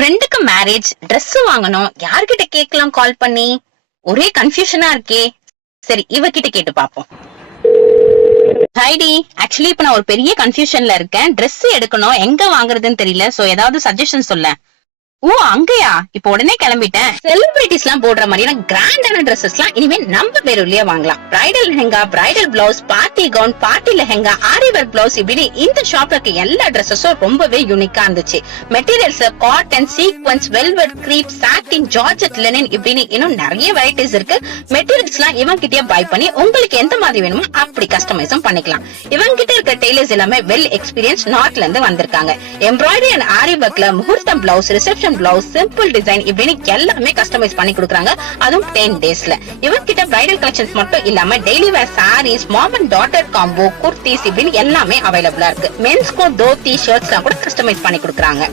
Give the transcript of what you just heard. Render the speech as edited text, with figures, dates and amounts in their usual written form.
ஃப்ரெண்டுக்கு marriage, dress வாங்கணும், யார்கிட்ட கேட்கலாம் கால் பண்ணி? ஒரே கன்ஃபியூஷனா இருக்கே. சரி, இவகிட்ட கேட்டு பாப்போம். ஹைடி, ஆக்சுவலி இப்ப நான் ஒரு பெரிய கன்ஃபியூஷன்ல இருக்கேன். ட்ரெஸ் எடுக்கணும், எங்க வாங்குறதுன்னு தெரியல. சோ ஏதாவது சஜஷன் சொல்ல. ஓ, அங்கயா? இப்ப உடனே கிளம்பிட்டேன். செலிபிரிட்டிஸ் எல்லாம் போடுற மாதிரியான கிராண்டான ட்ரெஸ்ஸஸ் எல்லாம் இனிமே நம்ம பேருலயே வாங்கலாம். Bridal lehenga, bridal blouse, party gown, party lehenga, aari work blouse, இப்படி இந்த ஷாப்ல இருக்க எல்லா ட்ரெஸ்ஸஸும் ரொம்பவே யூனிக்கா இருந்துச்சு. Materials cotton, sequins, velvet, crepe, satin, georgette, linen, இப்படின்னு இன்னும் நிறைய வெரைட்டிஸ் இருக்கு. மெட்டீரியல்ஸ் எல்லாம் இவங்க கிட்டயே பை பண்ணி உங்களுக்கு எந்த மாதிரி வேணுமோ அப்படி கஸ்டமைஸும் பண்ணிக்கலாம். இவங்க கிட்ட இருக்க டெய்லர்ஸ் எல்லாமே வெல் எக்ஸ்பீரியன்ஸ், நார்த்ல இருந்து வந்திருக்காங்க. எம்ப்ராய்டரி அண்ட் ஆரி ஒர்க்ல முகூர்த்தம் blouse, reception blouse, simple design, இப்படின்னு எல்லாமே கஸ்டமைஸ் பண்ணி கொடுக்குறாங்க. அதுவும் 10 டேஸ்ல. இவங்க கிட்ட பிரைடல் கலெக்ஷன்ஸ் மட்டும் இல்லாம daily wear sarees, mom and daughter combo, kurtis, இப்படின்னு எல்லாமே அவைலபிளா இருக்கு. மென்ஸ்க்கு தோத்தி, ஷர்ட்ஸ் எல்லாம் கூட கஸ்டமைஸ் பண்ணி கொடுக்குறாங்க.